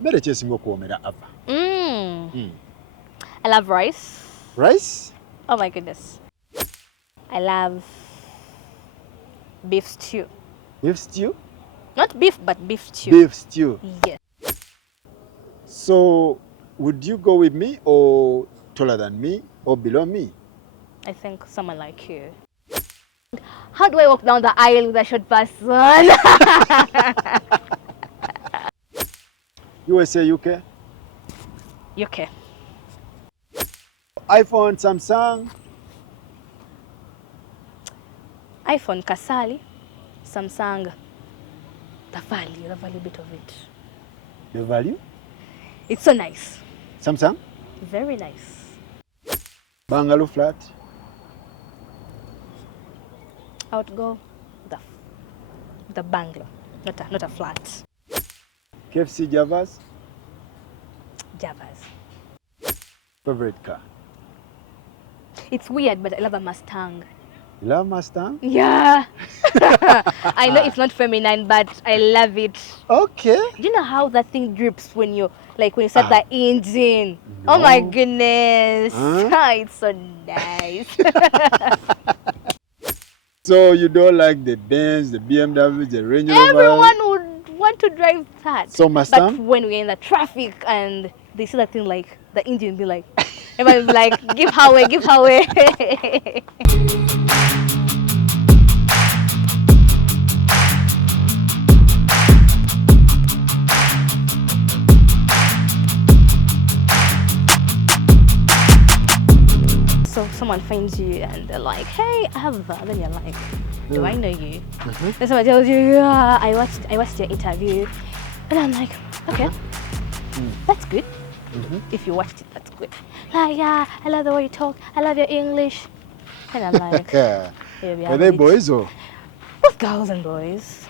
Mere chesinga okuwoomera Ava. I love rice. Rice? Oh my goodness. I love beef stew. Beef stew? Not beef, but beef stew. Beef stew. Yes. So, would you go with me or taller than me or below me? I think someone like you. How do I walk down the aisle with a short person? USA, UK? UK. iPhone, Samsung? iPhone Kasali, Samsung the value bit of it. The value? It's so nice. Samsung? Very nice. Bungalow flat? I would go the bungalow, not a flat. KFC Javas? Javas. Favorite car? It's weird, but I love a Mustang. You love Mustang? Yeah. I know it's not feminine, but I love it. Okay. Do you know how that thing drips when you start the engine? No. Oh my goodness. Huh? It's so nice. So you don't like the Benz, the BMW, the Range Rover? Everyone would want to drive that. So Mustang? But when we're in the traffic and they see that thing like the engine be like, everyone be like, give her way, give her way. So someone finds you and they're like, hey, Ava. Then you're like, do I know you? Then someone tells you, yeah, I watched your interview. And I'm like, okay, that's good. If you watched it, that's good. Like, yeah, I love the way you talk. I love your English. And I'm like, Were they boys or? both girls and boys.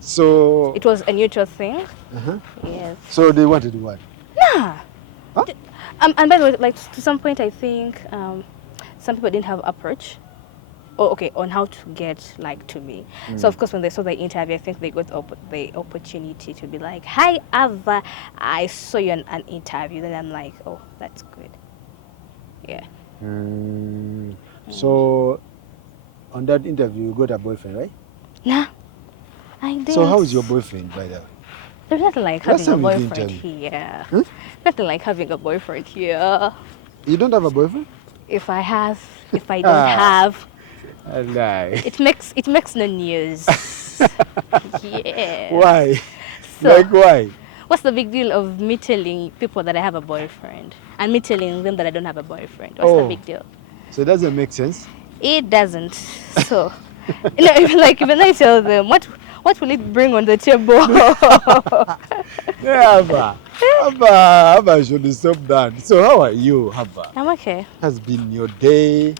So. It was a neutral thing. Yes. So they wanted to what? Nah. Huh? And by the way, like to some point, I think some people didn't have approach, on how to get like to me. So of course, when they saw the interview, I think they got the opportunity to be like, "Hi, Ava, I saw you on an interview." Then I'm like, "Oh, that's good." Yeah. So, on that interview, you got a boyfriend, right? Nah, I didn't. So how is your boyfriend, by the way? There's nothing like Last having a time you didn't boyfriend tell me. here. Huh? Nothing like having a boyfriend here. You don't have a boyfriend? If I don't have, A lie. it makes no news. Yeah. Why? So, Like why? what's the big deal of me telling people that I have a boyfriend and me telling them that I don't have a boyfriend? What's the big deal? So it doesn't make sense? It doesn't. So, even I tell them, what will it bring on the table? Yeah, Ava should stop that. So how are you, Ava? I'm okay. Has been your day?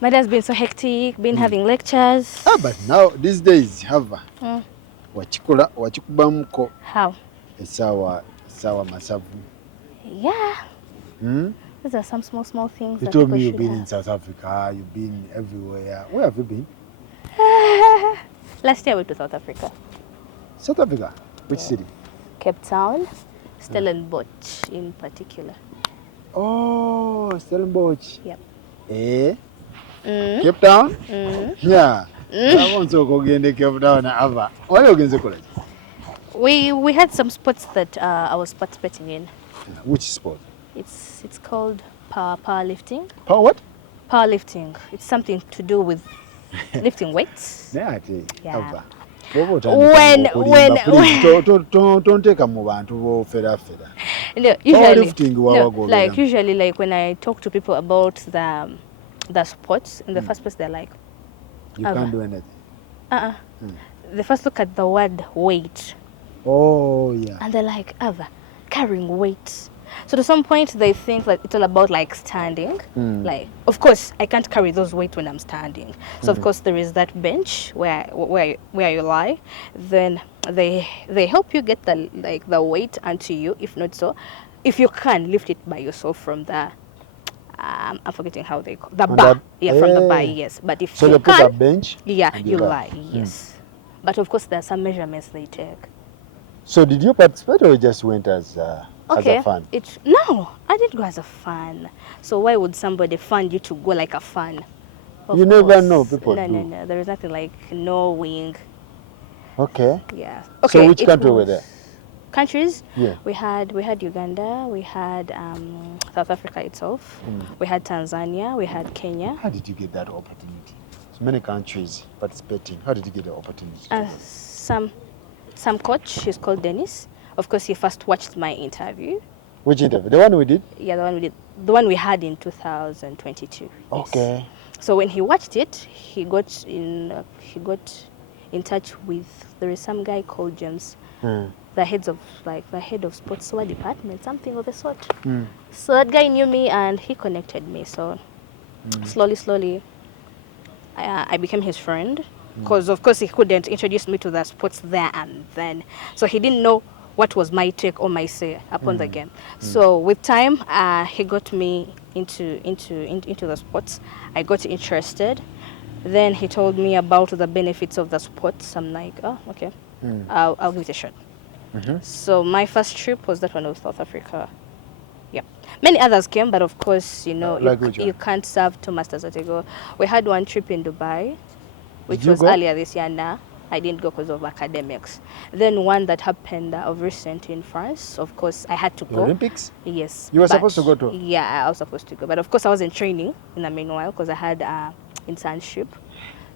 My day's been so hectic, been having lectures. But now, these days, Ava, wachikubamuko How? esawa masavu. Yeah. These are some small things. You that told people me you've should been have. in South Africa, you've been everywhere. Where have you been? Last year I went to South Africa. South Africa? Which city? Cape Town, Stellenbosch in particular. Oh, Stellenbosch. Yep. Eh? Cape Town? Yeah. I want to go get Cape Town, Ava. What are you going to college? We had some sports that I was participating in. Which sport? It's called powerlifting. Power what? Powerlifting. It's something to do with lifting weights. Yeah. Yeah. Don't take a move feda. No, usually like when I talk to people about the sports in the first place, they're like, you can't do anything. They first look at the word weight. Oh yeah. And they're like, Ava, carrying weight. So to some point they think like it's all about like standing. Like, of course I can't carry those weights when I'm standing. So of course there is that bench where you lie. Then they help you get the weight onto you. If not so, if you can lift it by yourself from the I'm forgetting how they call the bar. From the bar, yes. But if so you they put can't, a bench. you lie, yes. But of course there are some measurements they take. So did you participate or you just went as a fan? No, I didn't go as a fan. So why would somebody fund you to go like a fan? You never know, people do. No. There is nothing like knowing. Okay. Yeah. So Okay. which country were there? Countries? Yeah. We had Uganda, we had South Africa itself, we had Tanzania, we had Kenya. How did you get that opportunity? So many countries participating. How did you get the opportunity? Some coach, he's called Dennis. Of course, he first watched my interview. Which interview? The one we did? Yeah, the one we did. The one we had in 2022. Okay. Yes. So when he watched it, he got in touch with, there is some guy called James, the head of sports SWA department, something of the sort. So that guy knew me and he connected me. So slowly, I became his friend. Because of course he couldn't introduce me to the sports there and then. So he didn't know what was my take or my say upon the game. So with time, he got me into the sports. I got interested. Then he told me about the benefits of the sports. I'm like, oh, okay, I'll give it a shot. So my first trip was that one of South Africa. Yeah, many others came, but of course, you know, you can't serve two masters at a go. We had one trip in Dubai, which was earlier this year. Now I didn't go because of academics. Then one that happened of recent in France. Of course, I had to go. Olympics? Yes. You were supposed to go to? Yeah, I was supposed to go, but of course I was in training in the meanwhile because I had internship,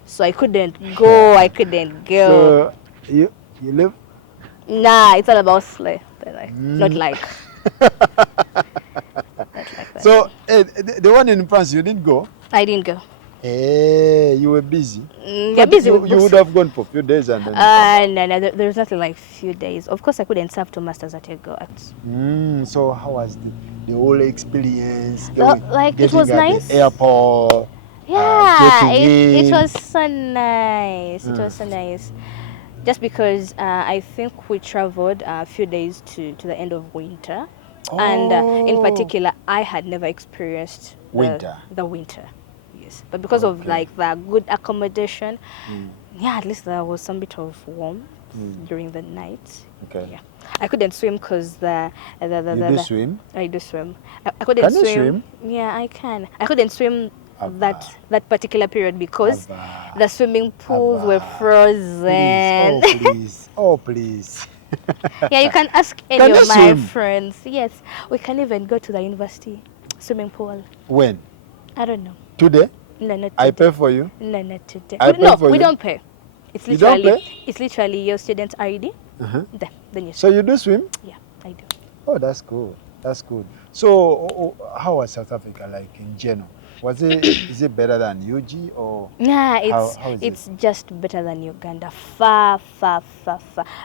so I couldn't go. So you live? Nah, it's all about slay. Not like. Not like that. So the one in France, you didn't go? I didn't go. Hey, you were busy. You're busy. You would have gone for a few days and then. No, there's nothing like few days. Of course, I couldn't serve two masters at a go. So how was the whole experience? It was nice. The airport. Yeah, it was so nice. It was so nice. Just because I think we traveled a few days to the end of winter. And in particular, I had never experienced the winter. Yes, but because of like the good accommodation, yeah, at least there was some bit of warmth during the night. Okay. Yeah, I couldn't swim because You do swim? I do swim. I couldn't swim. Can you swim? Yeah, I can. I couldn't swim that particular period because the swimming pools were frozen. Please. Oh, please. Yeah, you can ask any of my friends. Yes, we can even go to the university swimming pool. When? I don't know. Today? No, not today. I pay for you? No, not today. We don't pay. It's literally your student ID. Then you swim. So you do swim? Yeah, I do. Oh, that's cool. That's good. So how was South Africa like in general? Is it better than UG or? Nah, how it's just better than Uganda. Far.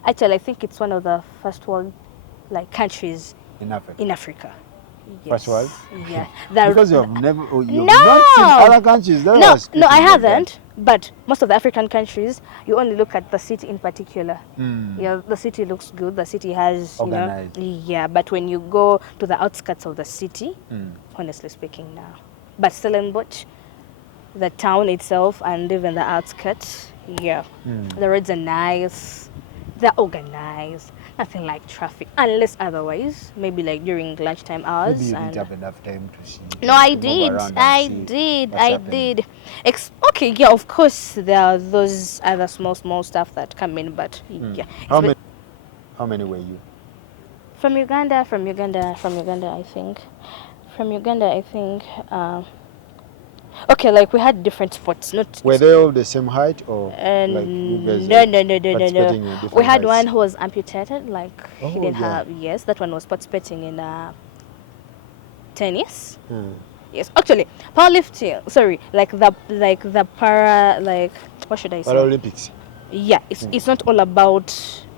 Actually, I think it's one of the first world countries in Africa. Yes. First world? Yeah. Because you've not seen other countries. No, I haven't. But most of the African countries, you only look at the city in particular. Yeah, the city looks good. The city has, organized. Yeah, but when you go to the outskirts of the city, honestly speaking now, but Stellenbosch, the town itself and even the outskirts, yeah, the roads are nice, they're organized, nothing like traffic, unless otherwise, maybe like during lunchtime hours. Maybe you didn't have enough time to see. No, I did. Okay, yeah, of course there are those other small stuff that come in, but yeah. How many were you? From Uganda, I think. Okay, like we had different spots. Were they all the same height or like you guys no. We had one who was amputated, like he didn't have. Yes, that one was participating in tennis. Yes, actually, powerlifting. Sorry, like the what should I say? Paralympics. Yeah, it's not all about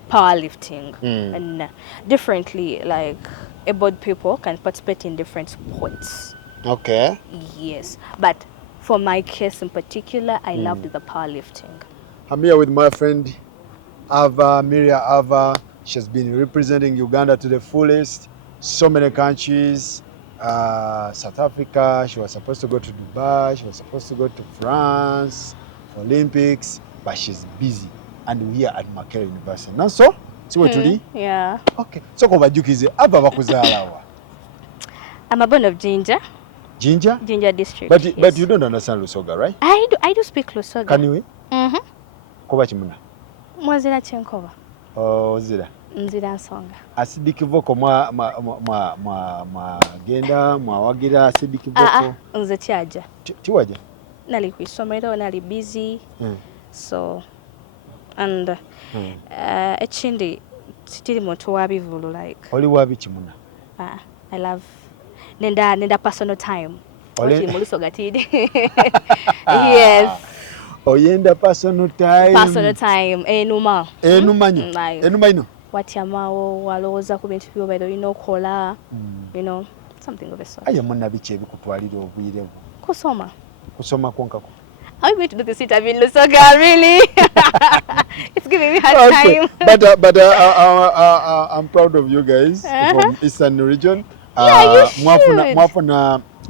powerlifting, and differently, like able people can participate in different sports. Okay. Yes, but for my case in particular, I loved the powerlifting. I'm here with my friend Ava, Miria Ava. She's been representing Uganda to the fullest. So many countries. South Africa. She was supposed to go to Dubai. She was supposed to go to France for Olympics, but she's busy. And we're here at Makerere University. Now, so Si bwe tuli? Yeah. Okay. So kobajukize Ava bakuzaalawa. I'm a born of Jinja. Jinja? Jinja district. But you don't understand Lusoga, right? I do speak Lusoga. Can you? Koba chimuna. Mwazira chenkova. Oh, zira. Nzira nsonga. Acidic vocal genda mwawagira acidic vocal. Nze kyaja. Tiwaja? Nali ku isomero, nali busy. So and ekindi tiri muntu wa bivulu like. Oli wabi chimuna. I love nenda personal time. Oli mulusoga tidi. Yes. Oyenda personal time. Personal time. Enuma. Enumanyo. Enuma ino. Watyamawo walowooza ku bintu by'obeera olina okola. You know, something of a sort. Aye munna biki ebikutwalira obwire bwo? Kusoma. Kusoma konkako. Are we going to do this interview in Lusoga, really? It's giving me hard time. But I'm proud of you guys from Eastern region. Yeah, you should.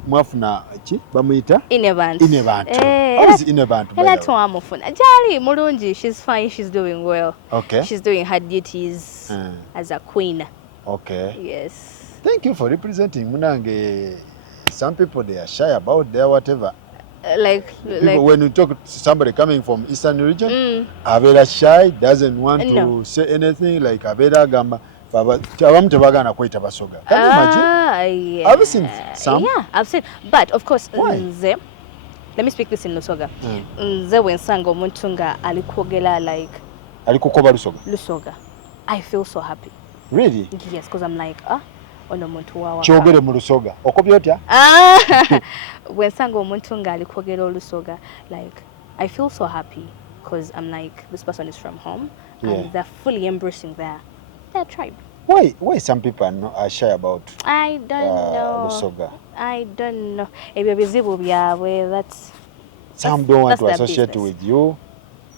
Mwafuna ki bamuyita Inebantu. How is Inebantu? Ela twamufuna. Jali mulungi, she's fine, she's doing well. Okay. She's doing her duties as a queen. Okay. Yes. Thank you for representing Munange. Some people they are shy about their whatever. Like when you talk to somebody coming from Eastern region, Abera shy, doesn't want to say anything, like Abera Gamba. Abamu tebagana kweta basoga. Can you imagine? Yeah. Have you seen some? Yeah, I've seen. But of course, why? Nze, let me speak this in Lusoga. Nze wensanga omuntu nga alikwogera like alikukoba Lusoga. I feel so happy. Really? Yes, because I'm like, ono muntu wawa. Kyogere mu Lusoga. Okobye otya? Wensanga omuntu nga alikwogera Lusoga, like I feel so happy because I'm like, this person is from home and they're fully embracing their tribe. Why some people are shy about I don't know. Lusoga? I don't know. Ebyo bizibu byabwe, that's some don't want to associate with you.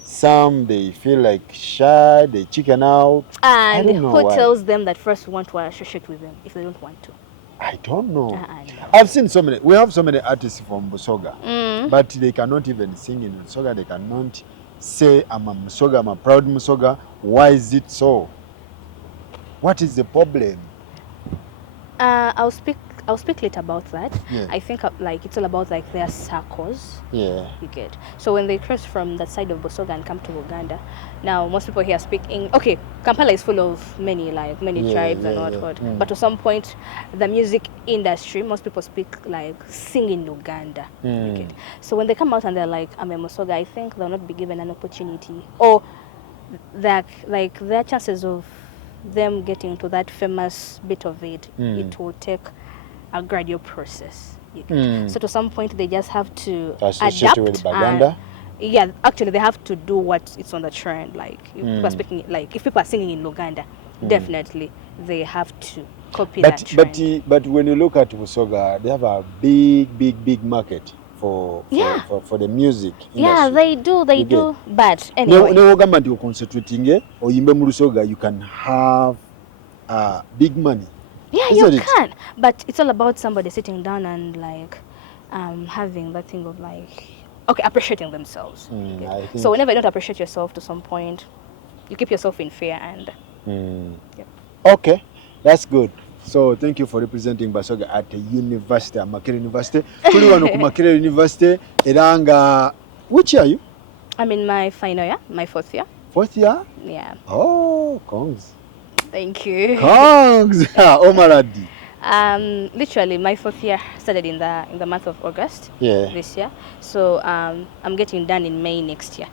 Some they feel like shy, they chicken out. And who tells them that first we want to associate with them if they don't want to? I don't know. No. I've seen so many. We have so many artists from Busoga, but they cannot even sing in Busoga. They cannot say, I'm a Musoga, I'm a proud Musoga. Why is it so? What is the problem? I'll speak later about that. Yeah. I think like it's all about like their circles. Yeah. You get. So when they cross from the side of Busoga and come to Uganda, now most people here speak okay, Kampala is full of many tribes and whatnot. But to some point, the music industry, most people speak like sing in Uganda. You get. So when they come out and they're like, I'm a Musoga, I think they'll not be given an opportunity, or that like their chances of them getting to that famous bit of it, it will take a gradual process. So to some point they just have to adapt with Baganda. Yeah, actually they have to do what it's on the trend. Like if people are speaking, like if people are singing in Luganda, definitely they have to copy that trend. But when you look at Busoga, they have a big market for the music industry. Yeah, they do. But anyway, no concentrating oyimbe mu Lusoga, you can have big money. Yeah, you can. But it's all about somebody sitting down and like having that thing of like, okay, appreciating themselves. So whenever you don't appreciate yourself to some point, you keep yourself in fear and Okay, that's good. So thank you for representing Busoga at the university, Makerere University. Tuli wano ku Makerere University. Eranga, which year are you? I'm in my final year, my fourth year. Fourth year? Yeah. Oh, congs. Thank you. Congs. Omaradi. Literally my fourth year started in the month of August this year. So I'm getting done in May next year.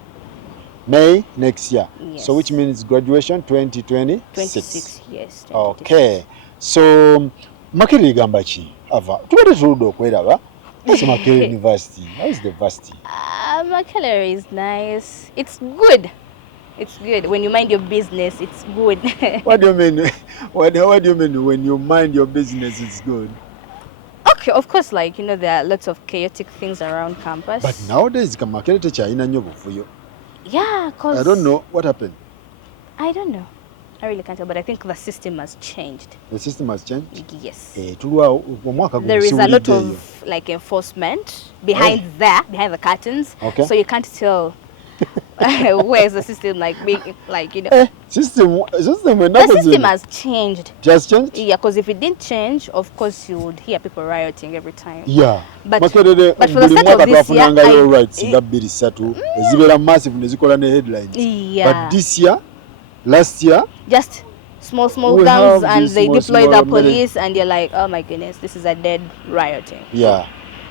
May next year. Yes. So which means graduation 2026. 26, yes. 2026. Okay. So Makerere gamba ki? Ava. Tubadde tuludde okweraba. That's Makerere University. How is the varsity? Makerere is nice. It's good. It's good. When you mind your business, it's good. What do you mean? What do you mean when you mind your business, it's good? Okay, of course, like, you know, there are lots of chaotic things around campus. But nowadays, Makerere tekyalina nnyo buvuyo. Yeah, because I don't know what happened. I don't know. I really can't tell, but I think the system has changed. The system has changed? Yes. There is a lot of like enforcement behind the curtains. Okay. So you can't tell Where's the system like being like System the system has changed. Just changed? Yeah, because if it didn't change, of course you would hear people rioting every time. Yeah. But Makerere for the buli start mwaka of this year, twafunangayo rights nga 2-3 ezibeera massive ne zikola ne headlines. yeah. But this year, last year, just small we guns have and this they small, deploy the small, police and you're like, oh my goodness, this is a dead rioting. Yeah.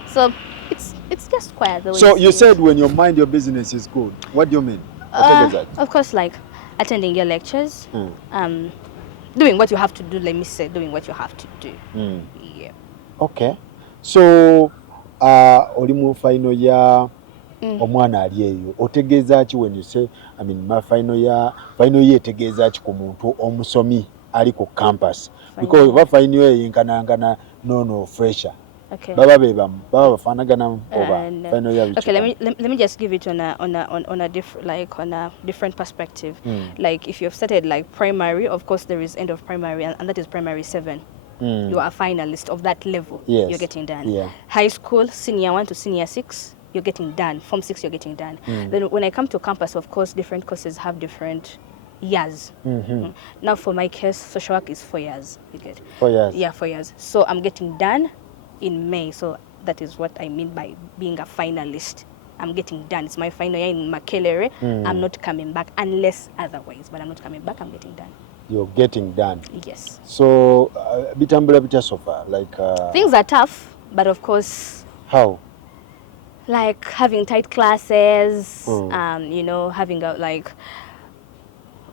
So it's just quiet the way So it you is. said when you mind your business is good. What do you mean? What is that? Of course, like attending your lectures, doing what you have to do. Let me say, doing what you have to do. Yeah. Okay. So oli mu final ya omwana ali eyo otegeeza ki when you say I mean ma final ye etegeeza ki ku muntu omusomi ali ku campus because ba final ye yinkanangana no fresher. Okay. Baba bafanagana over No. final year. Okay, let me just give it on a different perspective. Like if you've started like primary, of course there is end of primary and that is primary 7. You are a finalist of that level. Yes. You're getting done. Yeah. High school, senior 1 to senior 6, you're getting done. Form 6, you're getting done. Then when I come to campus, of course, different courses have different years. Now for my case, social work is 4 years. You get 4 years. Yeah, 4 years. So I'm getting done in May. So that is what I mean by being a finalist. I'm getting done. It's my final year in Makerere. I'm not coming back unless otherwise, but I'm not coming back. I'm getting done. You're getting done. Yes. So bitambula bitya so far like things are tough, but of course. How? Like having tight classes, having like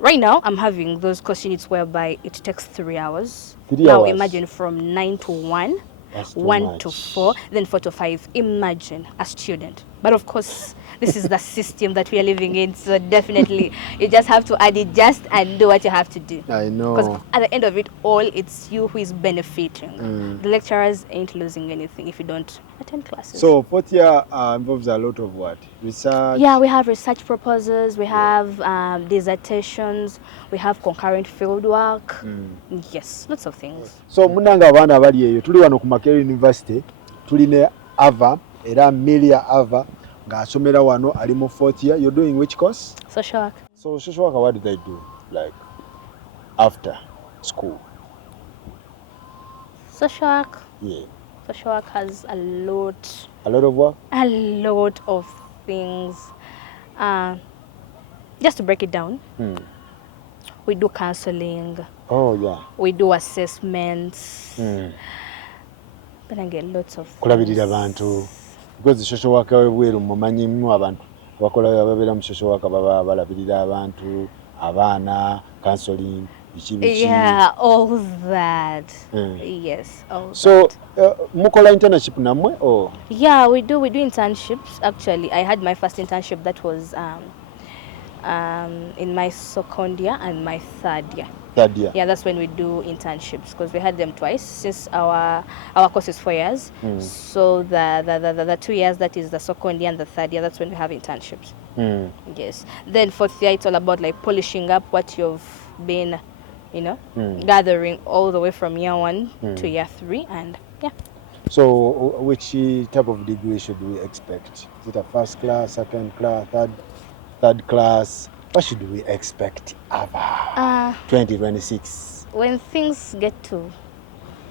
right now I'm having those course units whereby it takes 3 hours. 3 now hours. Imagine from 9 to 1, That's too 1 much. to 4, then 4 to 5. Imagine a student. But of course, this is the system that we are living in. So definitely, you just have to adjust and do what you have to do. I know. Because at the end of it all, it's you who is benefiting. The lecturers ain't losing anything if you don't attend classes. So 4th year involves a lot of what? Research? Yeah, we have research proposals, we have dissertations, we have concurrent field work. Yes, lots of things. So munanga abaana abali eyo tuli wano ku Makerere University tuli ne Ava era Miria Ava ng'asomera wano ali mu 4th year. You're doing which course? Social work. So social work, what do they do like after school? Social work. Yeah. Social work has a lot. A lot of work? A lot of things. Just to break it down, we do counseling. Oh yeah. We do assessments. But I get lots of kulabirira abantu because social work webweru mumanyimu abantu bakola babera mu social work baba balabirira abantu abaana counseling bichi. Yeah, all that. Yes, all so that. mukola internship namwe or? Yeah, we do internships. Actually, I had my first internship that was in my second year and my third year. Third year. Yeah, that's when we do internships because we had them twice since our course is 4 years. So the 2 years, that is the second year and the third year, that's when we have internships. Yes. Then 4th year, it's all about like polishing up what you've been, gathering all the way from year 1 to year 3, and yeah. So which type of degree should we expect? Is it a first class, second class, third class? What should we expect, Ava? 2026. When things get to,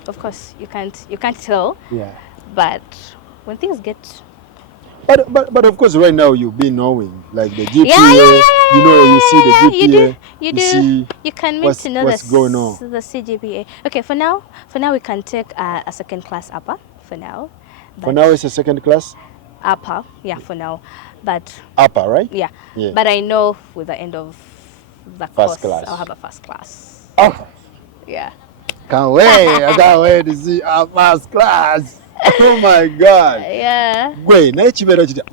of course, you can't tell. Yeah. But when things get. But of course, right now you've been knowing like the GPA. Yeah. You see the GPA. You do. You can meet to know what's going on. The CGPA. Okay, for now we can take a second class upper. For now. For now, it's a second class. Upper, yeah, for now, but upper, right? Yeah. But I know with the end of the first course, class, I'll have a first class. Oh, yeah. Can't wait! I can't wait to see our first class. Oh my God! Yeah. Wait,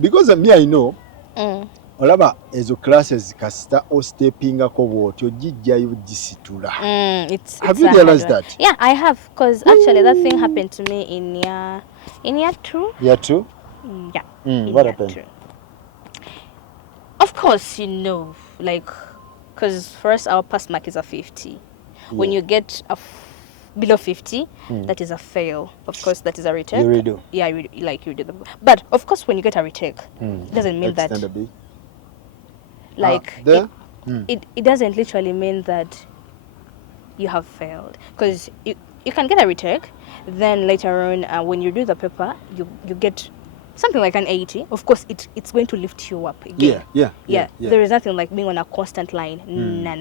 because me, I know. Olaba ezo classes kasita o stepping akobotyo jijjayo jisitula. Have you realized that? Yeah, I have, because actually that thing happened to me in year 2. Year 2? Yeah. What happened? 2. Of course, like, because for us our pass mark is a 50. Yeah. When you get below 50, that is a fail. Of course, that is a retake. You redo? Yeah, you redo. But of course, when you get a retake, it doesn't mean that. Like there? it doesn't literally mean that you have failed, because you can get a retake, then later on when you do the paper you get something like an 80. Of course it's going to lift you up again. Yeah. There is nothing like being on a constant line. No.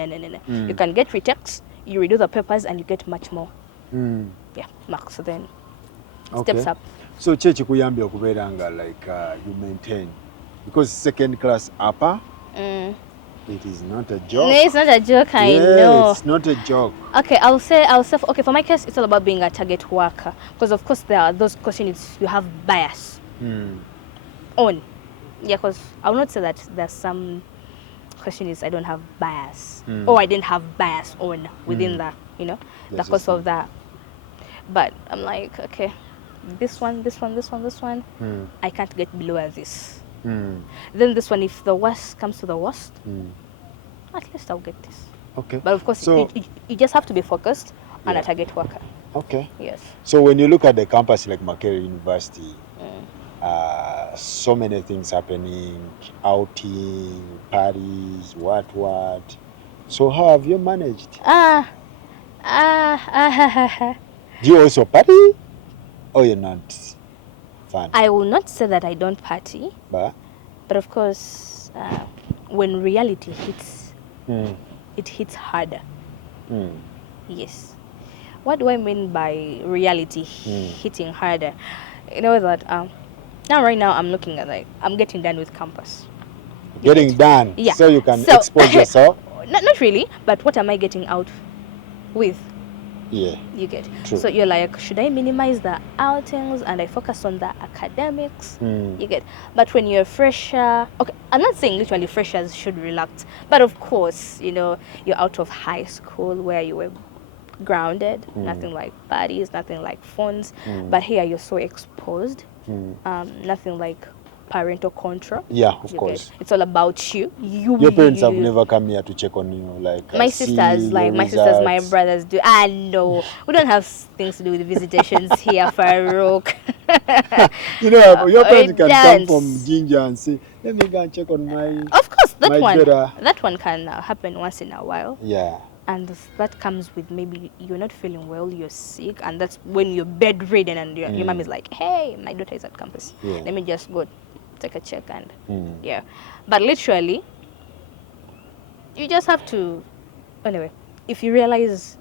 You can get retakes, you redo the papers, and you get much more marks, then steps up. So kye kikuyambye okubeera nga like you maintain, because second class upper, it is not a joke. No, it's not a joke. I know. It's not a joke. Okay, I'll say okay, for my case it's all about being a target worker, because of course there are those questions you have bias on. Yeah, because I will not say that there's some questions I don't have bias or I didn't have bias on within the the course of that. But I'm like, okay, this one, I can't get below this. Then this one, if the worst comes to the worst, at least I'll get this. Okay. But of course, so you just have to be focused on a target worker. Okay. Yes. So when you look at the campus like Makerere University, so many things happening, outing, parties, what. So how have you managed? Do you also party? Or you're not fun? I will not say that I don't party. But of course, when reality hits, it hits harder. Yes. What do I mean by reality hitting harder? You know that right now I'm looking at I'm getting done with campus. Getting done? Yeah. So you can expose yourself? Not really, but what am I getting out with? Yeah. You get. True. So you're like, should I minimize the outings and I focus on the academics? You get. But when you're a fresher, okay, I'm not saying literally freshers should relax, but of course, you're out of high school where you were grounded, nothing like parties, nothing like phones, but here you're so exposed, nothing like parental control. Yeah, of course. It's all about you. Your parents have never come here to check on you, like my sisters, my brothers do. No, we don't have things to do with visitations here, Farouk. Your parents can come from Ginger and say, "Let me go and check on my." Of course, daughter. That one can happen once in a while. Yeah. And that comes with maybe you're not feeling well, you're sick, and that's when you're bedridden and your mom is like, "Hey, my daughter is at campus. Let me just go take a check." And but literally you just have to, anyway, if you realize,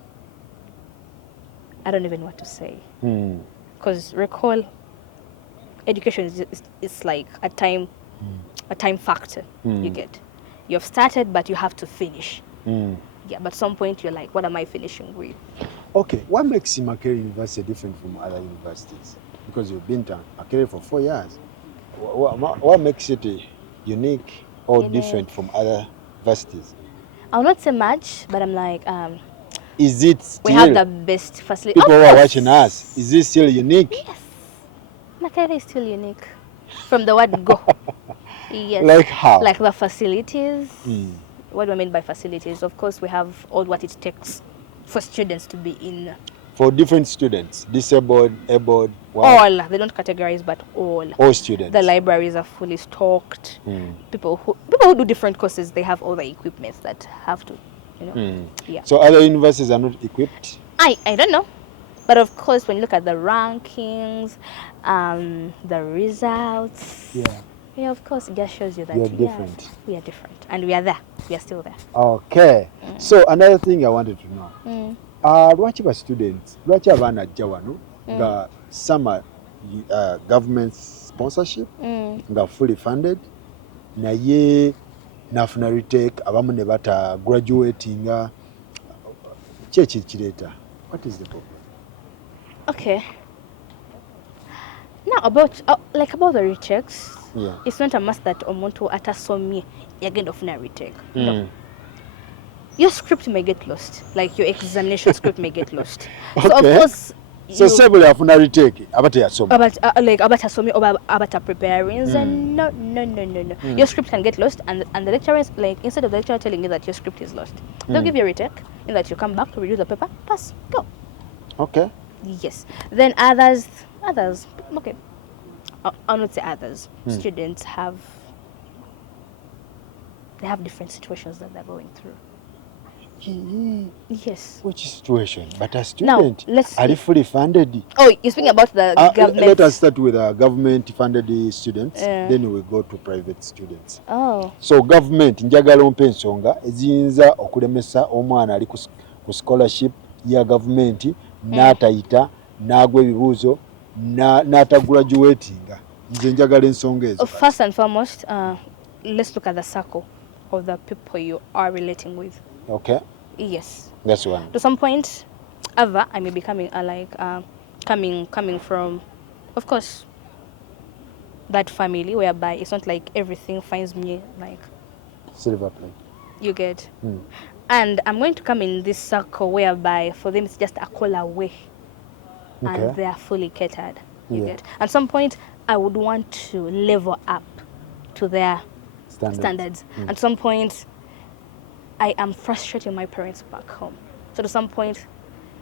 I don't even know what to say, because recall, education is like a time factor. You get, you've started but you have to finish. Yeah, but at some point you're like, what am I finishing with? Okay, what makes Makerere University different from other universities? Because you've been to Makerere for 4 years. What makes it unique or different from other universities? I'll not say much, but I'm like, is it still, we have the best facility. People who are watching us, is it still unique? Yes, Makerere is still unique from the word go. Yes. Like how? Like the facilities. What do I mean by facilities? Of course, we have all what it takes for students to be in. For different students, disabled, able, what? All. They don't categorize, but all. All students. The libraries are fully stocked. People who do different courses, they have all the equipment that have to, Yeah. So other universities are not equipped? I don't know. But of course, when you look at the rankings, the results. Yeah, of course, it just shows you that we are different. And we are there. We are still there. Okay. So another thing I wanted to know. Lwaki ba students, lwaki abaana ajja wano nga some government sponsorship nga fully funded naye nafuna retake abamu ne bata graduating ki kireeta? What is the problem? Okay. Now about the retakes, it's not a must that omuntu atasomye yagenda ofuna retake. No. Your script may get lost, like your examination script may get lost. Okay. So of course, so several afuna retake abata yasoma. Like abata somi or abata preparing. No. Your script can get lost, and the lecturers, like, instead of the lecturer telling you that your script is lost, they'll give you a retake, in that you come back to redo the paper, pass, go. Okay. Yes. Then others, okay, I'll not say others. Students have they have different situations that they're going through. Yes. Which situation? But a Now, student, let's are you fully funded? Oh, you're speaking about the government. Let us start with government-funded students, then we go to private students. Oh. So government, njagala ompa ensonga eziyinza okulemesa omwana ali ku scholarship ya government n'atayita n'agwa ebibuuzo n'atagraduatinga. Nze njagala ensonga ezo. First and foremost, let's look at the circle of the people you are relating with. Okay. Yes. That's one. To some point, Ava, I may be coming coming from, of course, that family whereby it's not like everything finds me like Silver plate. you get. And I'm going to come in this circle whereby for them it's just a call away, and they are fully catered. You get. At some point, I would want to level up to their standards. At some point, I am frustrating my parents back home. So to some point,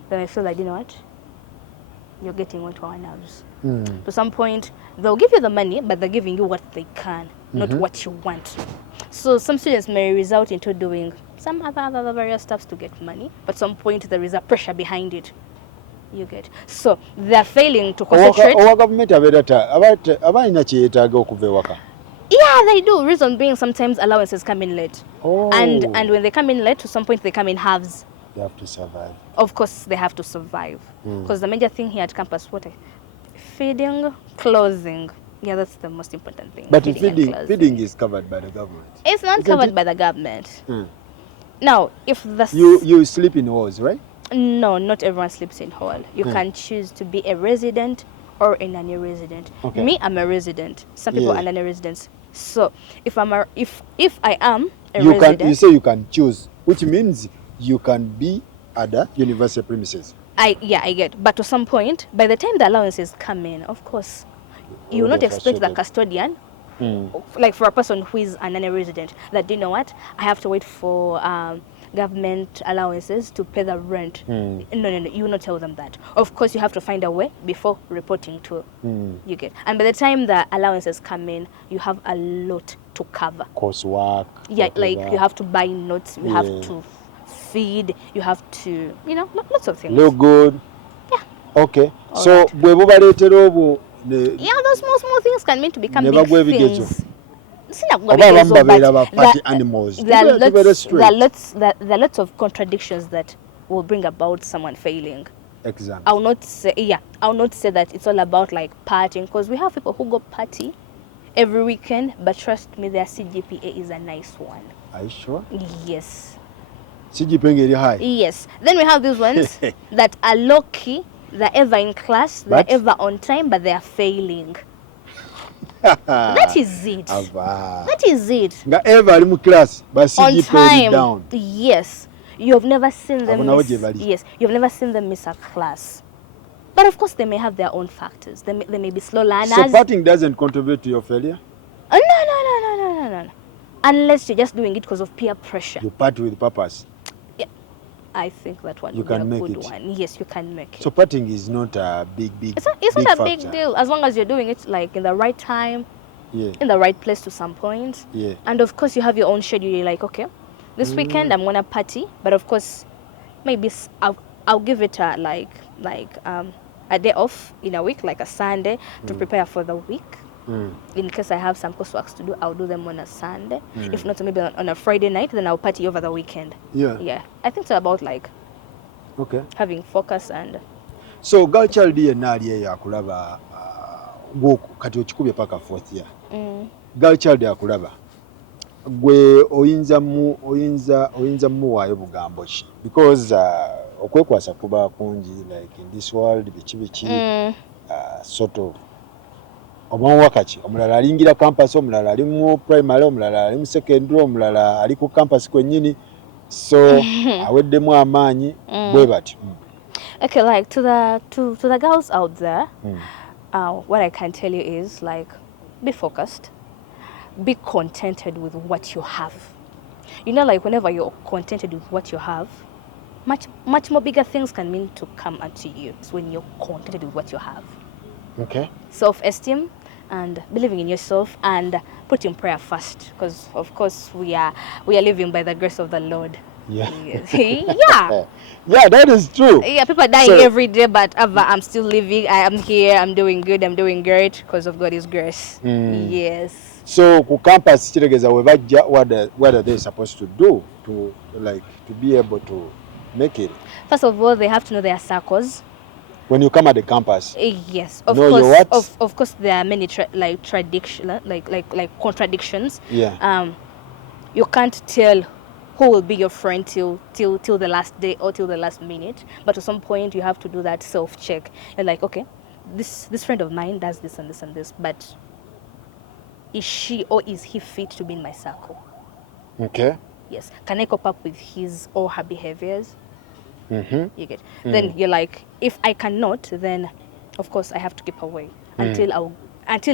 then I feel like, you know what, you're getting onto our nerves. To some point, they'll give you the money, but they're giving you what they can, not what you want. So some students may result into doing some other various stuffs to get money, but at some point there is a pressure behind it. You get. So they're failing to concentrate. Government abalina kyetaaga okuva ewaka. Yeah, they do. Reason being, sometimes allowances come in late. And when they come in late, to some point they come in halves. They have to survive. Of course, they have to survive. Because the major thing here at campus, feeding, clothing. Yeah, that's the most important thing. But feeding is covered by the government. It's not covered by the government. Now, if the... You sleep in halls, right? No, not everyone sleeps in hall. You can choose to be a resident or a non-resident. Okay. Me, I'm a resident. Some people are non-residents. So if I am a resident, you say you can choose, which means you can be at the university premises. I get. But to some point, by the time the allowances come in, of course, you will not expect the custodian, like for a person who is a non-resident, that, you know what, I have to wait for government allowances to pay the rent. No, you will not tell them that. Of course, you have to find a way before reporting to you get. And by the time the allowances come in, you have a lot to cover. Coursework. Yeah, like you have to buy notes, you have to feed, you have to, lots of things. Look good. Yeah. Okay. All so, right. Yeah, those small things can mean to become big things. There are lots of contradictions that will bring about someone failing. Exams. I'll not say that it's all about like partying, because we have people who go party every weekend, but trust me, their CGPA is a nice one. Are you sure? Yes. CGPA is high? Yes. Then we have these ones that are low-key, they're ever in class, they're ever on time, but they are failing. That is it. That is it. Ever in class, but on time. Down. Yes. You have never seen them you've never seen them miss a class. But of course, they may have their own factors. They may be slow learners. So partying doesn't contribute to your failure? No. Unless you're just doing it because of peer pressure. You party with purpose. Yeah. I think that one would be a good one. Yes, you can make it. So partying is not a big It's not a big deal, as long as you're doing it like in the right time, in the right place to some point. Yeah. And of course, you have your own schedule. You're like, okay, this weekend I'm gonna party, but of course, maybe I'll give it a a day off in a week, like a Sunday, to prepare for the week. In case I have some coursework to do, I'll do them on a Sunday. If not, maybe on a Friday night, then I'll party over the weekend. Yeah. I think it's about having focus and. So girl child yenali yakulaba kati okikubye paka 4th year. Girl child yakulaba gwe oyinza muwaayo bugambo ki, because okwekwasa kuba kungi like in this world biki sort of omwawakaki omulala alingira campus, omulala ali mu primary, omulala ali mu secondary, omulala ali ku campus kwennyini, so aweddemu amaanyi bwe bati. Okay, like to the girls out there, what I can tell you is like, be focused, be contented with what you have. Like whenever you're contented with what you have, much more bigger things can mean to come unto you. It's when you're contented with what you have. Okay. Self-esteem, and believing in yourself and putting prayer first, because of course we are living by the grace of the Lord. Yeah. Yes. Yeah. Yeah, that is true. Yeah, people are dying every day, but I'm still living. I am here. I'm doing good. I'm doing great because of God's grace. Yes. So ku campus kitegeza we bajja, what are they supposed to do to be able to make it? First of all, they have to know their circles. When you come at the campus, yes, of know course. your what? Of course, there are many contradictions. Yeah. You can't tell who will be your friend till the last day or till the last minute. But at some point, you have to do that self-check. You're like, okay, this friend of mine does this and this and this, but is she or is he fit to be in my circle? Okay. Yes. Can I cope up with his or her behaviors? Mm-hmm. You get. Then you're like, if I cannot, then of course I have to keep away until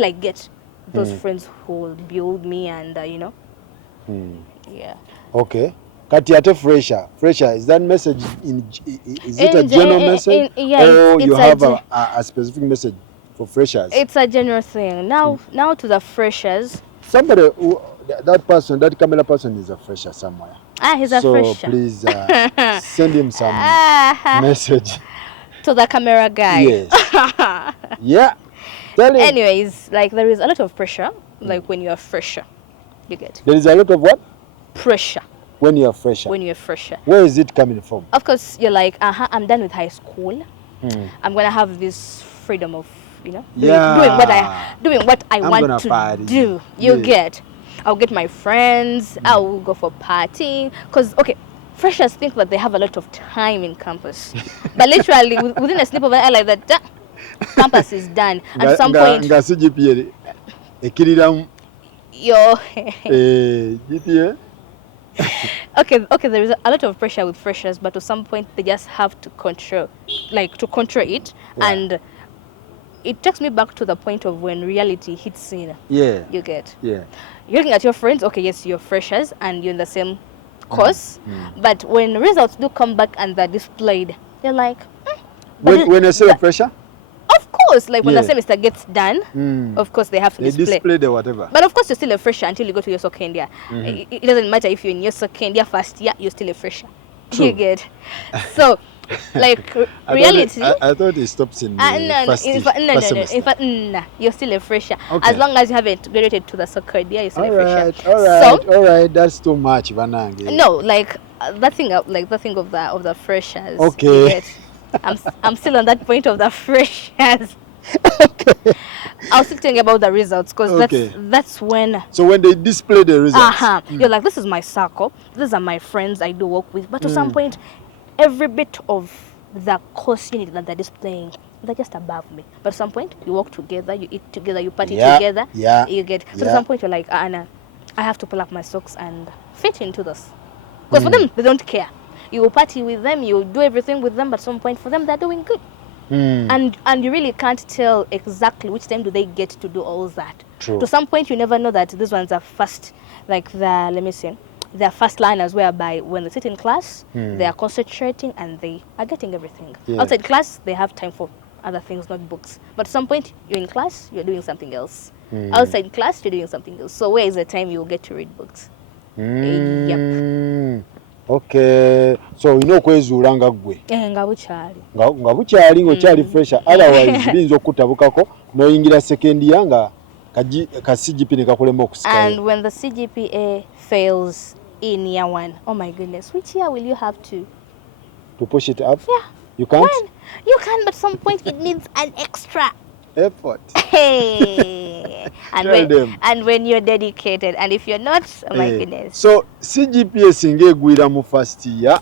I get those friends who will build me and Yeah. Okay. Kati ate fresher, is that message is it a general message or you have a specific message for freshers? It's a general thing. Now to the freshers. Somebody that camera person is a fresher somewhere. He's a fresher. So please send him some message. To the camera guy. Yes. Yeah. Tell him. Anyways, like there is a lot of pressure, like when you are fresher. You get. There is a lot of what? Pressure. When you are fresher. When you're fresher. Where is it coming from? Of course, you're like, I'm done with high school. I'm gonna have this freedom of, doing what I want to party. do. You get. I'll get my friends. I'll go for partying. Cause freshers think that they have a lot of time in campus, but literally within a snip of an eye like that, campus is done. And at some point, your GPA. Okay, there is a lot of pressure with freshers, but at some point they just have to control it, and it takes me back to the point of when reality hits in. Yeah. You get. Yeah. You're looking at your friends. Okay, yes, you're freshers and you're in the same course, but when results do come back and they're displayed, you're like, when you say pressure. Of course, like when the semester gets done, of course they have to display the whatever. But of course you're still a fresher until you go to your second year. It doesn't matter if you're in your second year, first year, you're still a fresher. True. You get. So, like reality. I thought it stops in the first semester. In fact, you're still a fresher. Okay. As long as you haven't graduated to the second year, you're still a fresher. All right, that's too much, Vanange. No, like that thing of the freshers. Okay. I'm still on that point of the freshers. Okay. I was thinking about the results because that's when. So when they display the results, you're like, this is my circle. These are my friends I do work with. But to some point, every bit of the course unit that they're displaying, they're just above me. But at some point, you work together, you eat together, you party together. Yeah. You get. So at some point, you're like, Anna, I have to pull up my socks and fit into this. Because for them, they don't care. You will party with them, you will do everything with them, but at some point for them, they're doing good. And you really can't tell exactly which time do they get to do all that. True. To some point, you never know that these ones are first, like they're first learners, whereby when they sit in class, they are concentrating and they are getting everything. Yeah. Outside class, they have time for other things, not books. But at some point, you're in class, you're doing something else. Outside class, you're doing something else. So where is the time you will get to read books? Yep. Okay, so ino okwezuula nga ggwe nga bukyali ng'okyali fresher, otherwise biyinza okutabukako n'oyingira second year nga ka CGP ne kakulema okusikayo. And when the CGPA fails in year 1, oh my goodness, which year will you have to push it up? Yeah. You can't? When? You can, but at some point it needs an extra effort. Hey. And when you're dedicated, and if you're not, oh my goodness. So CGPA singe gwira mu first year.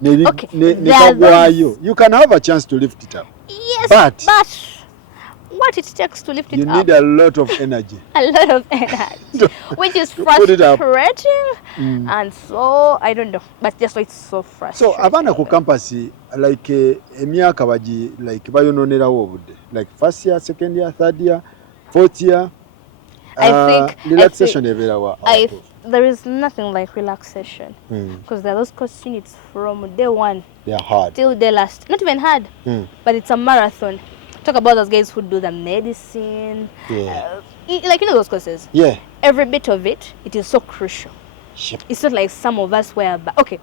You can have a chance to lift it up. Yes, but what it takes to lift it up. You need a lot of energy. A lot of energy, which is frustrating. And so, I don't know, but just it's so frustrating. So, abana ku campus, like emyaka bayononerawo obudde, like first year, second year, third year, fourth year. I think relaxation there is nothing like relaxation, because there are those course units from day 1 they are hard till day last. Not even hard, but it's a marathon. talk about those guys who do the medicine, Yeah. like those courses. Yeah. Every bit of it, it is so crucial. Yep. It's not like some of us whereby, okay,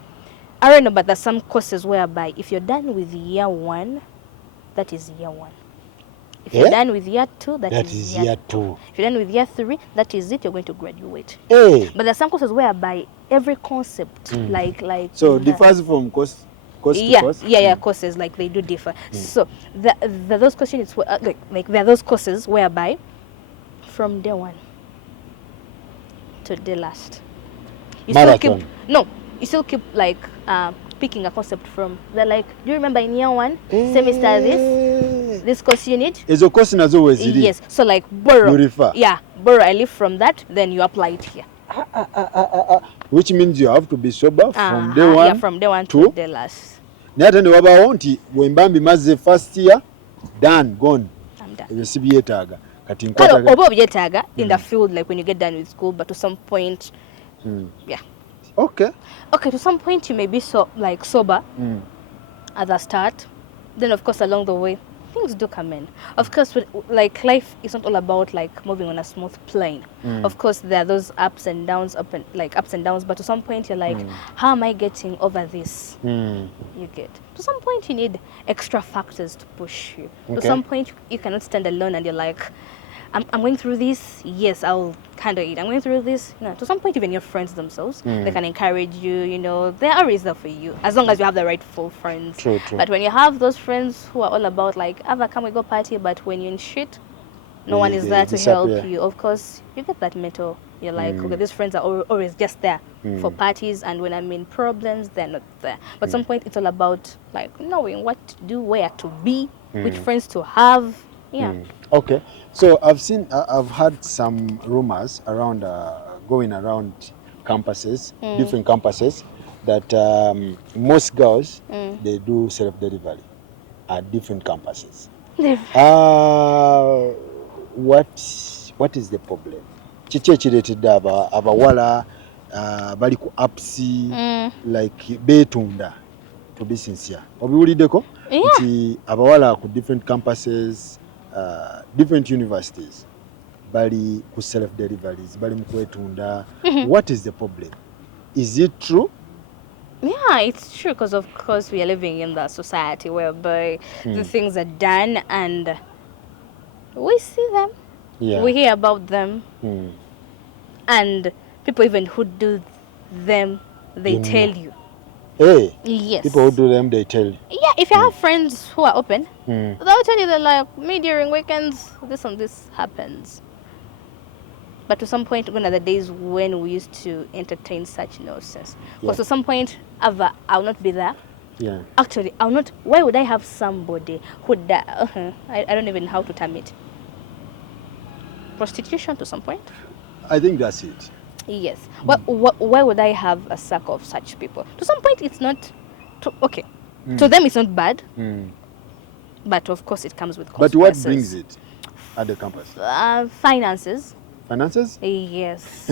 I don't know, but there's some courses whereby if you're done with year 1, that is year 1. If you're done with year 2, that is year 2. If you're done with year 3, that is it. You're going to graduate. Hey. But there's some courses whereby every concept, like So differs from course to course. Yeah. Courses like they do differ. So those questions like there are those courses whereby from day 1 to day last, you Marathon. you still keep like picking a concept from. They're like, do you remember in year 1 semester this course you need? Ezo course nazo weziri. Yes. So like borrow. You refer. Yeah, borrow a leaf from that, then you apply it here. Which means you have to be sober from day 1. Yeah, from day 1 to day last. Nate ne wabawo nti wembambi mazze first year done gone. I'm done. Ebyo sibyetaaga. Kati nkwataga. Oba obyetaaga in the field like when you get done with school, but to some point, yeah. Okay, to some point you may be sober at the start. Then of course along the way things do come in. Of course, like life is not all about like moving on a smooth plane. Of course there are those ups and downs, but to some point you're like, how am I getting over this? You get. To some point you need extra factors to push you. To some point you cannot stand alone and you're like, I'm going through this, yes, I'll handle it. I'm going through this. No, to some point, even your friends themselves, they can encourage you, they're always there for you, as long as you have the rightful friends. True. But when you have those friends who are all about like, Ava, can we go party? But when you're in shit, no one is there to help you. Of course, you get that mental. You're like, okay, these friends are always just there for parties, and when I'm in problems, they're not there. But at some point, it's all about like knowing what to do, where to be, which friends to have. Yeah. Okay. So I've heard some rumors around going around campuses, different campuses, that most girls they do self-delivery at different campuses. What is the problem? Kiki ekireetedde abawala bali ku apps like beetunda, to be sincere. Obiwuliddeko? Nti abawala ku different campuses, different universities bali ku self deliveries, bali mu kwetunda. What is the problem? Is it true? Yeah, it's true, because of course we are living in the society whereby the things are done and we see them, we hear about them, and people even who do them, they tell you. Hey, yes. People who do them, they tell you. Yeah, if you have friends who are open, they'll tell you that like, me during weekends, this and this happens. But to some point, gone are the days when we used to entertain such nonsense. Because to some point, I'll not be there. Yeah. Actually, I'll not. Why would I have somebody who I don't even know how to term it. Prostitution to some point? I think that's it. Yes. Why would I have a circle of such people? To some point, it's not. Okay. To them, it's not bad. But of course, it comes with consequences. But what brings it at the campus? Finances. Finances? Yes.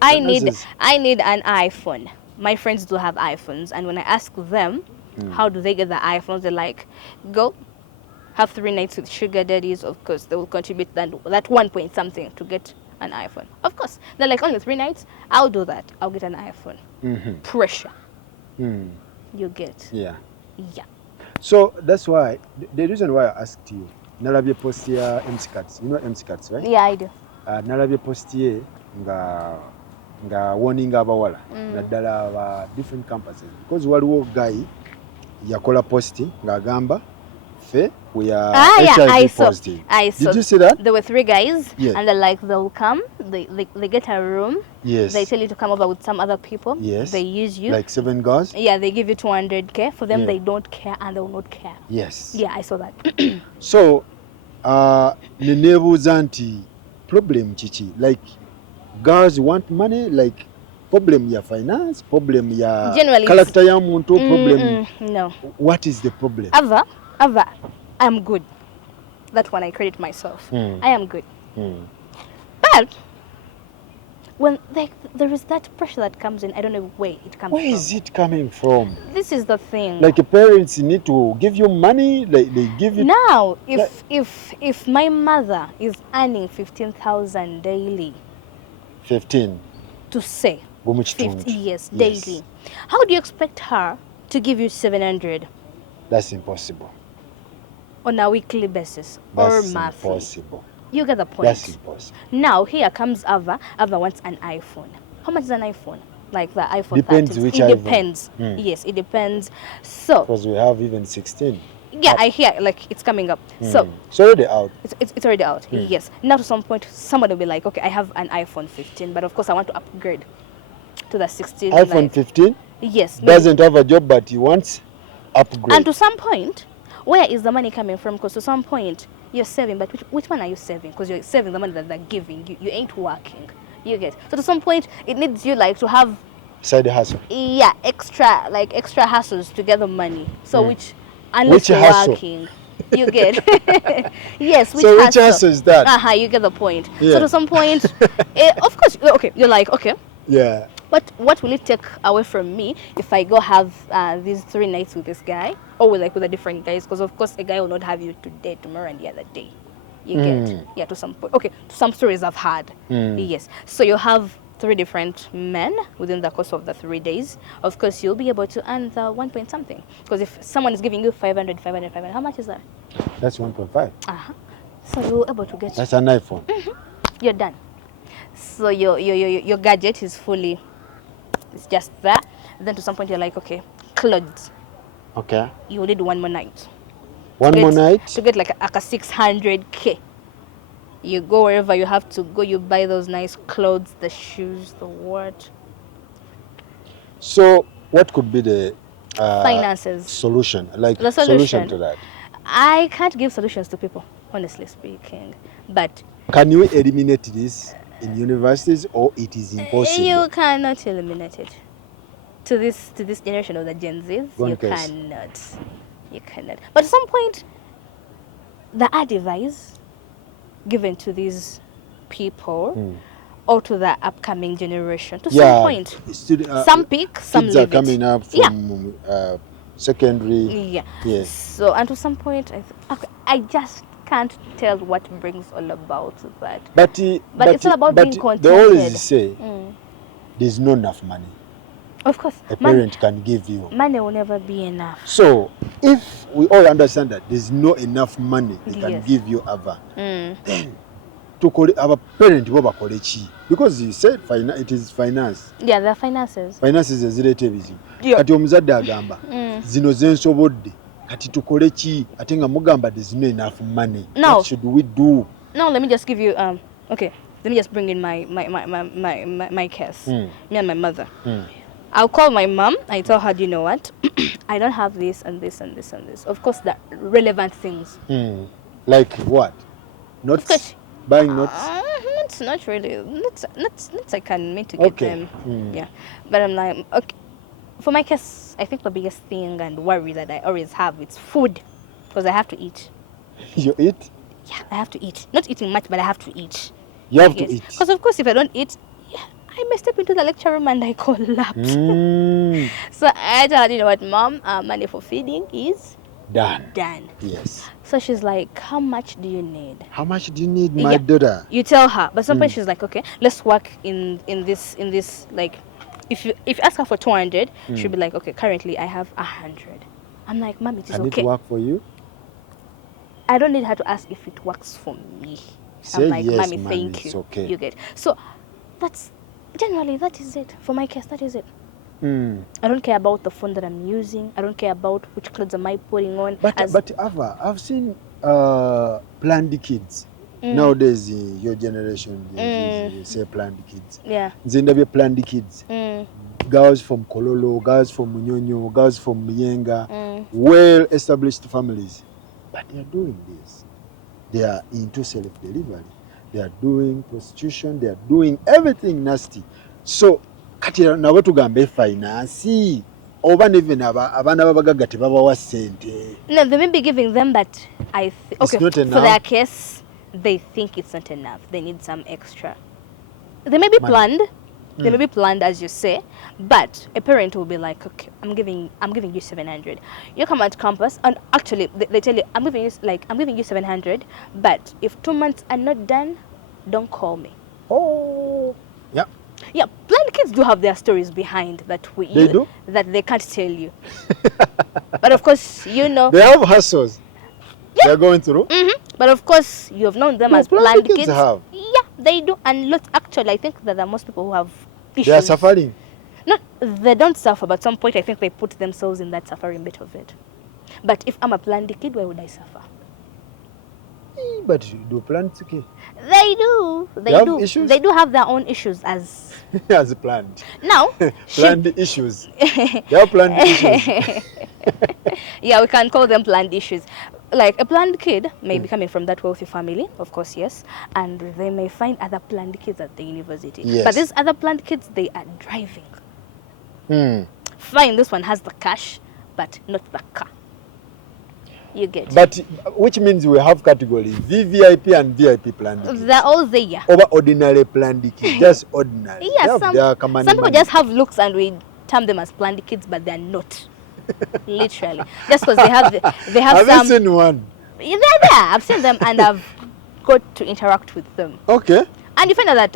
I need an iPhone. My friends do have iPhones, and when I ask them how do they get the iPhones, they're like, go have 3 nights with sugar daddies. Of course, they will contribute that 1 point something to get an iPhone. Of course, they're like, only 3 nights. I'll do that. I'll get an iPhone. Pressure. You get. Yeah. So that's why the reason why I asked you. Nalabye post ya MC Cats. You know MC Cats, right? Yeah, I do. Nalabye post ye nga warning abawala naddala aba different campuses, because waliwo guy yakola post ng'agamba fe we are HIV positive. I saw. Did you see that? There were 3 guys, yes. And they're like, they'll come, they get a room, yes. They tell you to come over with some other people, yes. They use you. Like 7 girls? Yeah, they give you 200K. For them, they don't care and they will not care. Yes. Yeah, I saw that. So, nenebuuza nti problem chichi, like girls want money, like problem ya finance, problem ya generally character ya muntu, problem. No. What is the problem? Ava, I'm good. That one I credit myself. I am good. But when like there is that pressure that comes in, I don't know where it comes Where from. is it coming from? This is the thing. Like parents need to give you money, like they give it. Now, like, if my mother is earning 15,000 daily, 15. to say Go 50 years Yes. daily, how do you expect her to give you 700 That's impossible. on a weekly basis or That's monthly? impossible. You get the point. That's impossible. Now here comes Ava. Ava wants an iPhone. How much is an iPhone? Like the iPhone Depends 13. which It iPhone. depends. Yes, it depends. So Because we have even 16. yeah, I hear like it's coming up. So It's already out. it's already out. Yes. Now to some point, somebody will be like, okay, I have an iPhone 15, but of course I want to upgrade to the 16. iPhone like, 15 yes. doesn't have a job, but he wants upgrade. And to some point, where is the money coming from? Because to some point, you're saving, but which one are you saving? Because you're saving the money that they're giving. You ain't working. You get. So to some point, it needs you like to have Side hustle. extra hassles to get the money. So unless Which you're hustle? working, you get. Yes, which So which hustle? hustle is that? You get the point. Yeah. So to some point, of course, okay, you're like, okay, Yeah. but what will it take away from me if I go have these 3 nights with this guy, or with a different guys? Because of course a guy will not have you today, tomorrow, and the other day. You get. Yeah, to some point. Okay, to some stories I've had. Yes. So you have 3 different men within the course of the 3 days. Of course, you'll be able to earn the 1 point something. Because if someone is giving you 500, how much is that? That's 1.5. So you're able to get. That's an iPhone. You're done. So your gadget is fully. It's just that. Then to some point you're like, okay, clothes. Okay. You need 1 more night. One more night. To get like a 600K. You go wherever you have to go. You buy those nice clothes, the shoes, the what. So what could be the Finances. solution? Like The solution to that? I can't give solutions to people, honestly speaking. But Can you eliminate this in universities, or it is impossible? you cannot eliminate it. To this generation of the Gen Zs, you cannot. You cannot. But at some point, the advice given to these people or to the upcoming generation, to some point, some peak, some kids leave are coming up from secondary. Yeah. Yes. So, and to some point, I just can't tell what brings all about that. But it's all about being contented. They always say there's not enough money. Of course, a parent can give you. Money will never be enough. So, if we all understand that there's not enough money they can give you, Ava, then to call it our parent, because you said it is finance. Yeah, the finances. Finances is relative. Kati omuzadde agamba zino zensobodde kati tukole ki ate nga mugamba there's not enough money. No. What should we do? Now let me just give you okay, let me just bring in my case. Me and my mother. I'll call my mom. I tell her, you know what? I don't have this and this and this and this. Of course, the relevant things. Like what? Notes? Buying notes? Not really. Notes I can make to get them. Yeah. But I'm like, okay. For my case, I think the biggest thing and worry that I always have is food. Because I have to eat. You eat? Yeah, I have to eat. Not eating much, but I have to eat. You have to eat? Because of course, if I don't eat, I may step into the lecture room and I collapse. So I told her, you know what, Mom, money for feeding is done. Yes. So she's like, how much do you need? How much do you need, my daughter? You tell her. But sometimes she's like, okay, let's work in this like, if you ask her for 200, she'll be like, okay, currently I have 100. I'm like, Mom, it is okay. Can it work for you? I don't need her to ask if it works for me. Say I'm like, yes, Mommy, thank you. It's okay. You get. So generally, that is it. For my case, that is it. I don't care about the phone that I'm using. I don't care about which clothes am I putting on. But Ava, I've seen planned kids. Nowadays, your generation, you say planned kids. Yeah. Zindabye planned kids. Girls from Kololo, girls from Munyonyo, girls from Miyenga, well-established families. But they are doing this. They are into self-delivery. They are doing prostitution. They are doing everything nasty. So, kati nawe tugambe finance. Oba even abana babagaga tebabawa sente. No, they may be giving them, but okay, it's not enough. For their case, they think it's not enough. They need some extra. They may be money. planned. They may be planned, as you say, but a parent will be like, okay, I'm giving you 700. You come at campus, and actually they tell you, I'm giving you 700, but if 2 months are not done, don't call me. Oh, yeah. Yeah, blind kids do have their stories behind that that they can't tell you. But of course, you know. They have hustles. Yeah. They're going through. But of course, you have known them as blind blind kids. have. Yeah, they do. And look, actually, I think that there are most people who have issues. They are suffering. No, they don't suffer, but at some point I think they put themselves in that suffering bit of it. But if I'm a blind kid, why would I suffer? But do blind kids? They do. They do. Issues? They do have their own issues as as planned. Now, planned issues. They have planned issues. Yeah, we can call them planned issues. Like a planned kid may be coming from that wealthy family, of course, yes, and they may find other planned kids at the university. Yes. But these other planned kids, they are driving. Fine, this one has the cash, but not the car. You get. But which means we have categories VVIP and VIP planned kids. They're all there. Over ordinary planned kids, just ordinary. Yeah, some people just have looks and we term them as planned kids, but they're not. Literally, just because they have have some. You seen one? Yeah, they're there. I've seen them and I've got to interact with them. Okay. And you find out that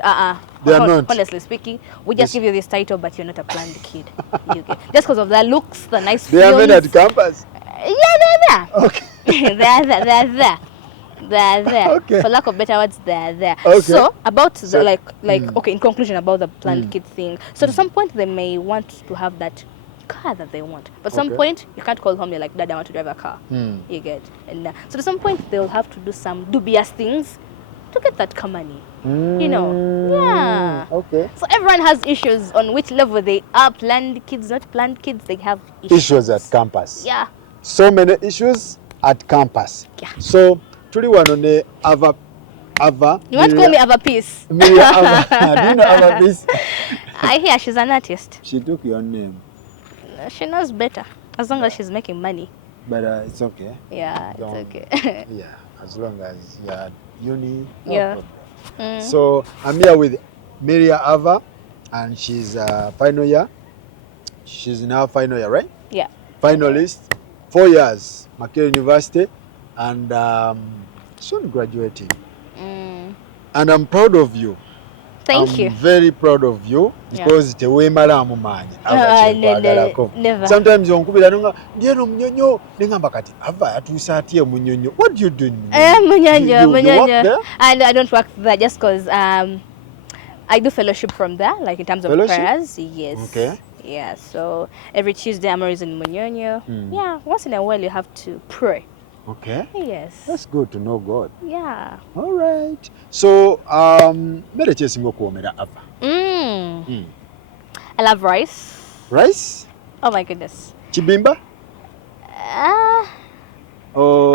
they are not. Honestly speaking, we just give you this title, but you're not a planned kid. You get, just because of their looks, the nice. They are made at campus. Yeah, they're there. Okay. They're there. They're there. Okay. For lack of better words, they're there. Okay. So about the okay, in conclusion about the planned kid thing. So to some point they may want to have that car that they want, but at some point you can't call home. You're like, Dad, I want to drive a car. You get, and so to some point they'll have to do some dubious things to get that car money. You know, yeah. Okay. So everyone has issues on which level they are. Planned kids, not planned kids, they have issues at campus. Yeah. So many issues at campus. Yeah. So today one on the Ava. You want to call me Ava Peace? Miria Ava. Do you know Ava Peace? I hear she's an artist. She took your name. She knows better, as long as she's making money. But it's okay. Yeah, it's okay. Yeah, as long as you're at uni. Yeah. So I'm here with Miria Ava, and she's final year. She's in her final year, right? Yeah. Finalist, 4 years, Makerere University, and soon graduating. And I'm proud of you. Thank you. I'm very proud of you because tewemala amumanyi. Never. Sometimes onkubira nonga ndieno munyonyo nengamba kati ava atusa atie munyonyo. What do you do? Munyonyo. And I don't work there just because I do fellowship from there, like in terms of prayers. Yes. Okay. Yeah. So every Tuesday I'm always in Munyonyo. Yeah. Once in a while you have to pray. Okay. Yes. That's good to know God. Yeah. All right. So, mere chesingo kuomera Ava. I love rice. Rice? Oh my goodness. Chibimba? As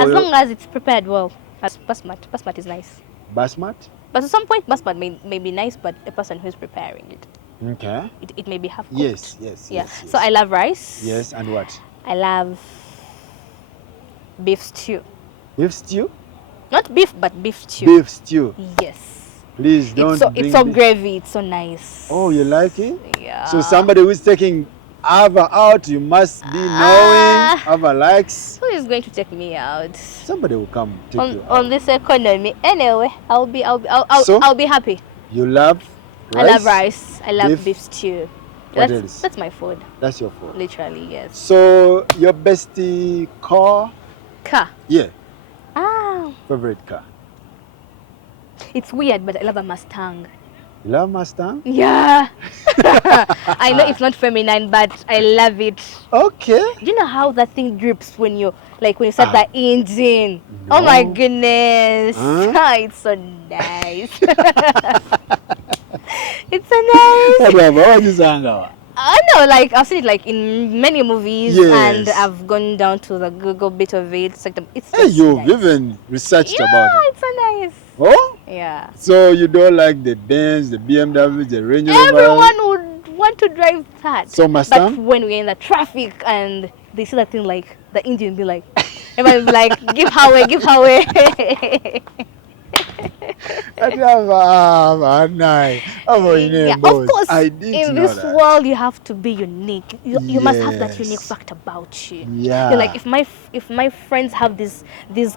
long as it's prepared well. Basmati. Basmati is nice. Basmati? But at some point, basmati may be nice, but the person who's preparing it. Okay. It may be half cooked. Yes. Yeah. So I love rice. Yes, and what? I love beef stew. Beef stew? Not beef, but beef stew. Beef stew. Yes. Please don't. It's so gravy. It's so nice. Oh, you like it? Yeah. So somebody who's taking Ava out, you must be knowing Ava likes. Who is going to take me out? Somebody will come take you out. On this economy. Anyway, I'll be happy. You love rice? I love rice. I love beef stew. What else? That's my food. That's your food. Literally, yes. So your bestie car? Car. Yeah. Favorite car? It's weird, but I love a Mustang. You love Mustang? Yeah. I know it's not feminine, but I love it. Okay. Do you know how that thing drips when you start the engine? No. Oh my goodness. It's so nice. It's so nice. I know, like I've seen it like in many movies, and I've gone down to the Google bit of it. It's like you've nice. Even researched about it. Yeah, it's so nice. Oh? Yeah. So you don't like the Benz, the BMW, the Range Rover? Everyone would want to drive that. So Mustang? But when we're in the traffic and they see that thing, like the engine be like, everyone be like, give her way. Yeah, of boss. course, I didn't in know this that. world you have to be unique. You must have that unique Yes. fact about you. You're like, Yeah. if my friends have these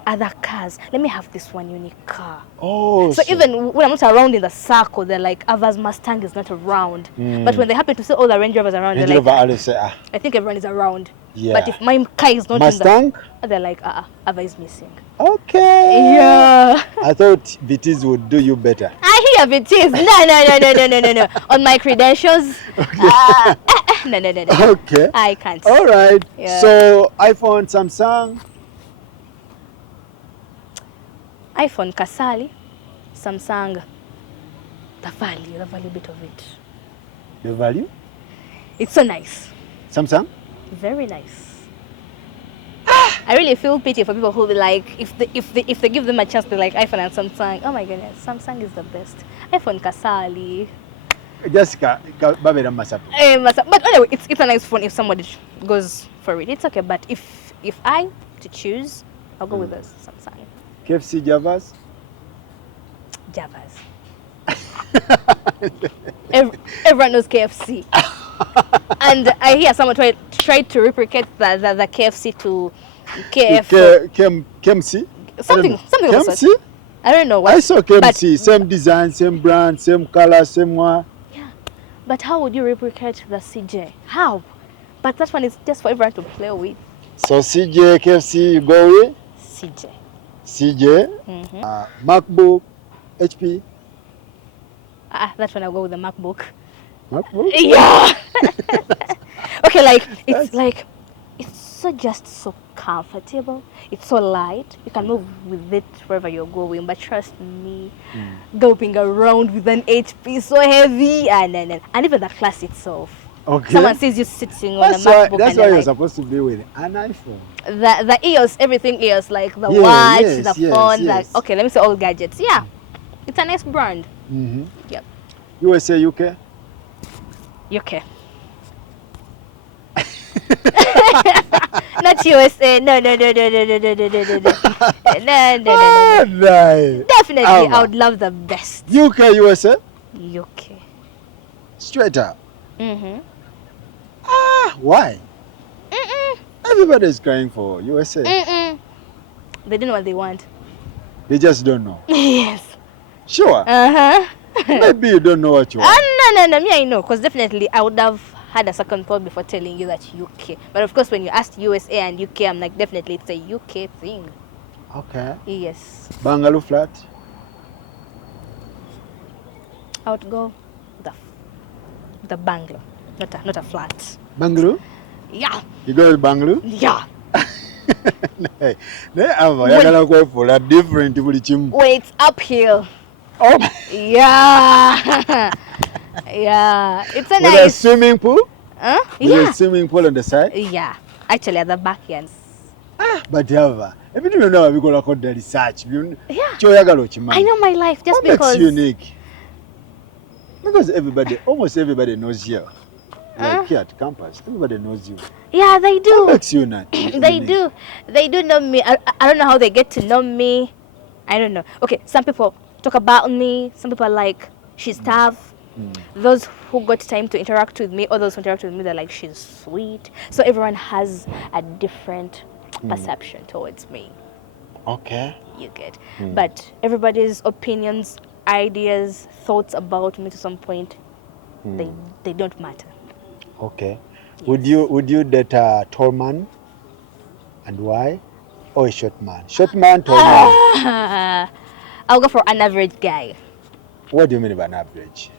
other cars, let me have this one unique car. Oh, So even when I'm not around in the circle, they're like, Ava's Mustang is not around. But when they happen to see all the Range Rovers around, Range they're Rover, like, I'll say, I think everyone is around. yeah. But if my car is not Mustang? in the, they're like, Ava is missing. Okay. Yeah. I thought VTs would do you better. I hear it is. No. On my credentials, no. Okay. I can't. All right. Yeah. So iPhone, Samsung. iPhone Kasali, Samsung, the value bit of it. The value? It's so nice. Samsung? Very nice. I really feel pity for people who be like, if they give them a chance, they like iPhone and Samsung. Oh my goodness, Samsung is the best. iPhone Kasali. Jessica, babera masapu. But anyway, it's a nice phone if somebody goes for it. It's okay. But if I to choose, I'll go with the Samsung. KFC Javas? Javas. Everyone knows KFC. And I hear someone tried to replicate the KFC to KF. KMC? Something of the KMC? sort. I don't know what. I saw KMC, same design, same brand, same color, same one. Yeah. But how would you replicate the CJ? How? But that one is just for everyone to play with. So CJ, KFC, you go with? CJ. CJ. MacBook, HP. That one I'll go with the MacBook. MacBook? Yeah. Okay, like it's so comfortable. It's so light. You can move with it wherever you're going. But trust me, galloping around with an HP so heavy, and even the class itself. Okay. Someone sees you sitting on a MacBook. That's and why you're like, supposed to be with an iPhone. the EOS, everything EOS, like the watch, the phone, yes. okay, let me say all gadgets. Yeah, it's a nice brand. Yep. USA, UK? UK. Not USA. No. No. Definitely, I would love the best. UK, USA? UK. Straight up. Why? Everybody's crying for USA. They don't know what they want. They just don't know. Yes. Sure. Maybe you don't know what you want. No. Me, I know, because definitely I would have had a second thought before telling you that UK. But of course, when you asked USA and UK, I'm like, definitely it's a UK thing. Okay. Yes. Bangalore flat? I would go the bungalow, not a flat. Bangalore? Yeah. You go to Bangalore? Yeah. Different buli kimu. When it's uphill. Oh. Yeah. Yeah. It's a With nice a swimming pool? Huh? With Yeah. a swimming pool on the side? Yeah. Actually, at the back, yes. But Ava, everything you know, we go to the research. Yeah. I know my life just what because. makes you unique? Because almost everybody knows you. Like here at campus, everybody knows you. Yeah, they do. What makes you unique? They do know me. I don't know how they get to know me. I don't know. Okay, some people talk about me. Some people are like, she's tough. Those who got time to interact with me, or those who interact with me, they're like, she's sweet. So everyone has a different perception towards me. Okay. You get. But everybody's opinions, ideas, thoughts about me to some point, they don't matter. Okay. Yes. Would you date a tall man? And why? Or a short man? Short man, tall man. I'll go for an average guy. What do you mean by an average?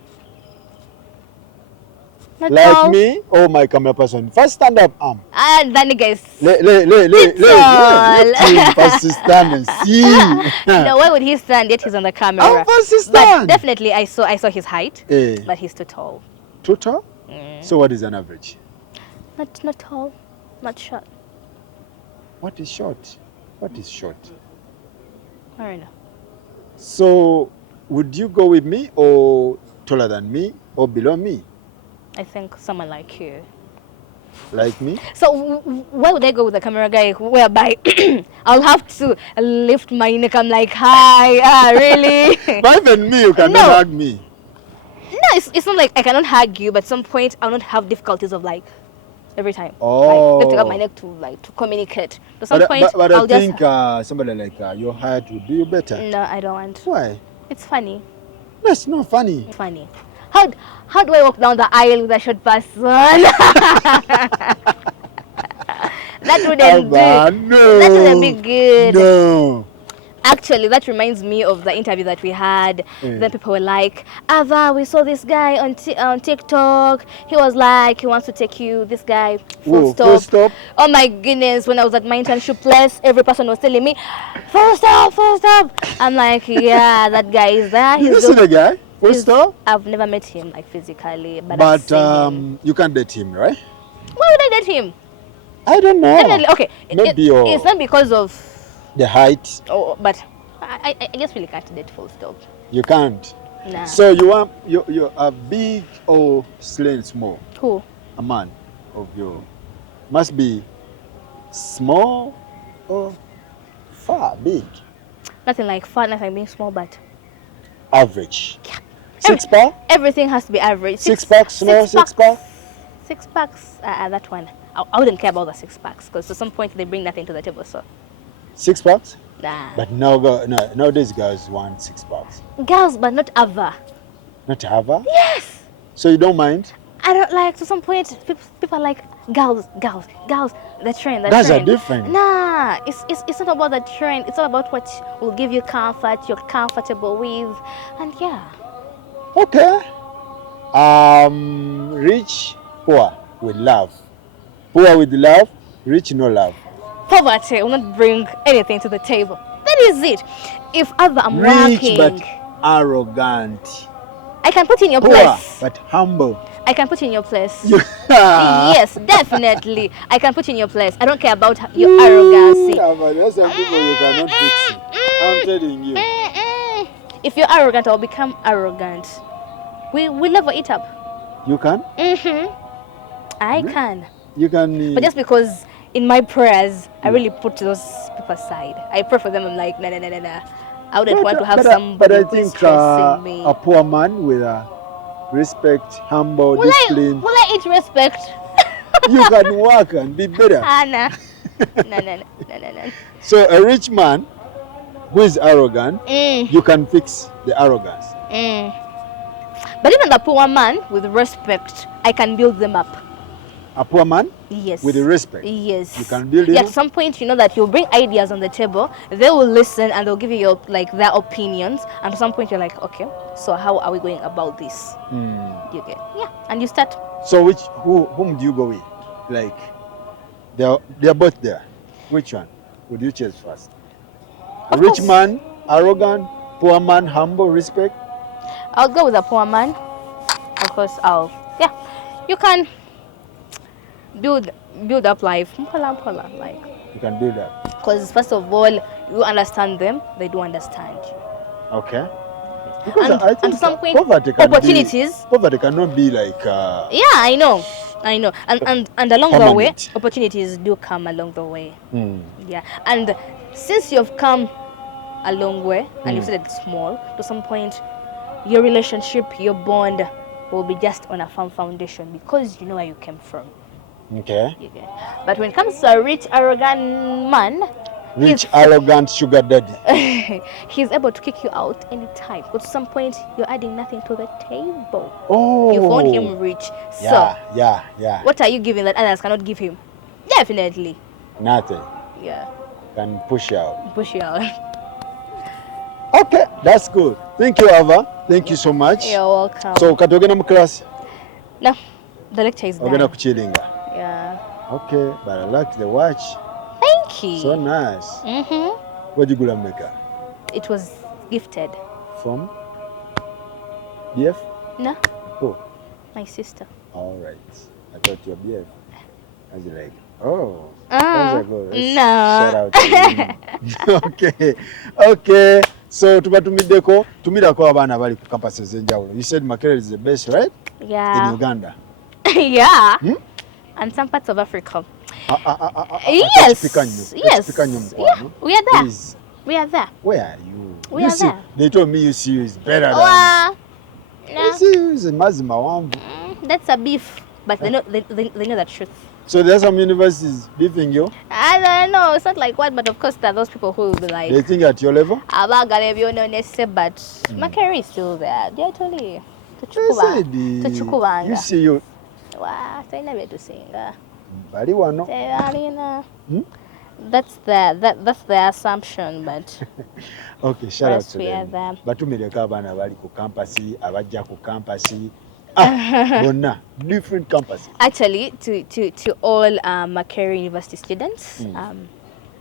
Not like tall. Me? Oh, my camera person. First stand up arm. And then the guys. Let him first stand and see. No, why would he stand? Yet he's on the camera. I'm first stand. But definitely, I saw his height. But he's too tall. Too tall? So what is an average? Not tall, not short. What is short? What is short? I don't know. So would you go with me, or taller than me, or below me? I think someone like you. Like me? So why would I go with the camera guy whereby I'll have to lift my neck? I'm like, hi, really? But even me, you cannot No. hug me. No, it's not like I cannot hug you, but at some point I'll not have difficulties of like every time. Like lifting up my Oh. neck to communicate. At some But, point but I I'll just think somebody like your height will do you better. no, I don't want. Why? It's funny. That's not funny. It's funny. How do I walk down the aisle with a short person? That wouldn't be. No. That wouldn't be good. No. Actually, that reminds me of the interview that we had. Then people were like, Ava, we saw this guy on TikTok. He was like, he wants to take you, this guy, full stop. Full stop. Oh my goodness, when I was at my internship place, every person was telling me, full stop, full stop. I'm like, yeah, that guy is there. You see the guy? Full stop? I've never met him like physically, but I've seen him. You can't date him, right? Why would I date him? I don't know. Definitely, okay. Maybe it's not because of the height. Oh, but I just really can't date full stop. You can't. Nah. So you are big or slim, small? Who? A man of you must be small or far big. Nothing like fat, nothing being small, but Average. yeah. Six pack. Everything has to be average. Six pack. Small six pack. 6 packs. That one. I wouldn't care about the 6 packs because at some point they bring nothing to the table. So. 6 packs. Nah. But nowadays guys want 6 packs. Girls, but not Ava. Not Ava? Yes. So you don't mind? I don't like. To some point, people are like girls. The trend. Guys are different. Nah, it's not about the trend. It's all about what will give you comfort. You're comfortable with, and yeah. Okay. Rich, poor with love. Poor with love, rich no love. Poverty will not bring anything to the table. That is it. If ever I'm Rich working, but arrogant. I can put in your Poor place. but humble. I can put in your place. Yes, definitely. I can put in your place. I don't care about your arrogancy. Yeah, but there's some people you cannot fix it. I'm telling you. If you're arrogant, I'll become arrogant. We level it up. You can? I can. You can. But just because in my prayers, I really put those people aside. I pray for them. I'm like, nah. I wouldn't want to have somebody but I who's think stressing me. a poor man with respect, humble, discipline. Will I eat respect? You can work and be better. Nah. No. So a rich man who is arrogant, you can fix the arrogance. But even the poor man with respect, I can build them up. A poor man? Yes. With respect? Yes. You can build him Yeah, up? at some point, you know that you'll bring ideas on the table, they will listen and they'll give you your, their opinions. And at some point, you're like, okay, so how are we going about this? You get, yeah. And you start. So whom do you go with? Like, they're both there. Which one would you choose first? A rich man, arrogant, poor man, humble, respect? I'll go with a poor man. Of course, you can build up life. Like, You can build that. because first of all, you understand them, they do understand you. Okay. Because And- I think and to some point, poverty opportunities- poverty cannot be like Yeah, I know. And along the way, Permanent. opportunities do come along the way. Yeah. And since you've come a long way and you started small, to some point, your relationship, your bond will be just on a firm foundation because you know where you came from. okay. You get. But when it comes to a rich, arrogant man, Rich, arrogant sugar daddy. he's able to kick you out anytime. But at some point, you're adding nothing to the table. Oh. You found him rich. Yeah, So, yeah. what are you giving that others cannot give him? Definitely. Nothing. Yeah. Can push out. Push you out. Okay, that's good. Thank you, Ava. Thank you so much. You're welcome. So katogenda mu class. No, the lecture is Ogenda done. kuchilinga. Yeah. Okay, but I like the watch. Thank you. So nice. Where'd you go make? It was gifted. From BF? No, Oh, my sister. all right. I thought your BF. I was like, oh. That's good. Let's no. shout out to him. Okay. So tubatumiddeko tumirako abaana bali ku campuses enjawulo. You said Makerere is the best, right? In Yeah. Uganda. Yeah. and some parts of Africa. Yes. Yes, yes, yeah, we are there. Please. We are there. Where are you? We you are see, there. they told me UCU is better than. No. UCU is mazima wambu. That's a beef, but they know the truth. So there are some universities beefing you. I don't know, it's not like what, but of course there are those people who will be like, They think at your level. but Makerere is still there. They actually You see you. Bali wano. That's the assumption, but okay, shout out to them. Batumireko abaana bali ku campus, abajja ku campus. Bonna different campuses. Actually, to all Makerere University students,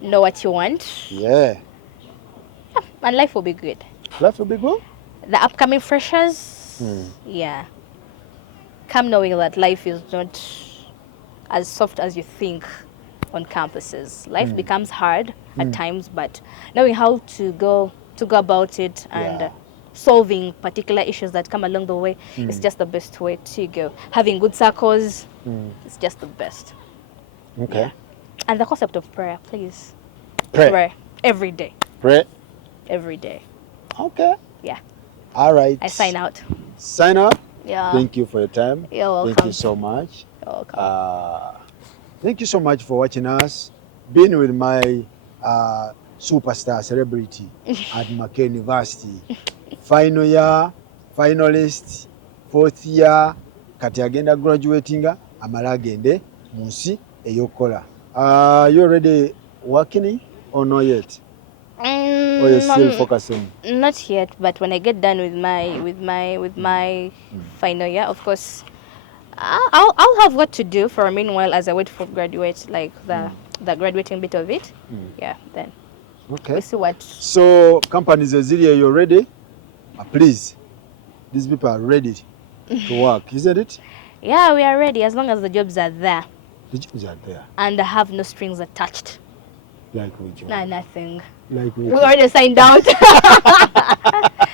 know what you want. Yeah. And life will be good. Life will be good? The upcoming freshers, yeah, come knowing that life is not as soft as you think on campuses. Life becomes hard at times, but knowing how to go about it and solving particular issues that come along the way is just the best way to go. Having good circles is just the best. Okay. Yeah. And the concept of prayer, please. Pray. Every day. Pray. Every day. Okay. Yeah. All right. I sign out. Sign out? Yeah. Thank you for your time. You're welcome. Thank you so much. You're welcome. Thank you so much for watching us. Being with my superstar celebrity at Makerere University. Final year, finalist, 4th year, kati agenda graduating, amala agende munsi eyokola. You already working or not yet? Or you're still focusing? Not yet, but when I get done with my final year, of course, I'll have what to do for a meanwhile as I wait for graduate, like the graduating bit of it. Yeah, then. Okay. We see what. So companies Azilia, you're ready? Please, these people are ready to work, isn't it? Yeah, we are ready as long as the jobs are there. The jobs are there. And I have no strings attached. Like which one? Nah, nothing. Like which we already signed out.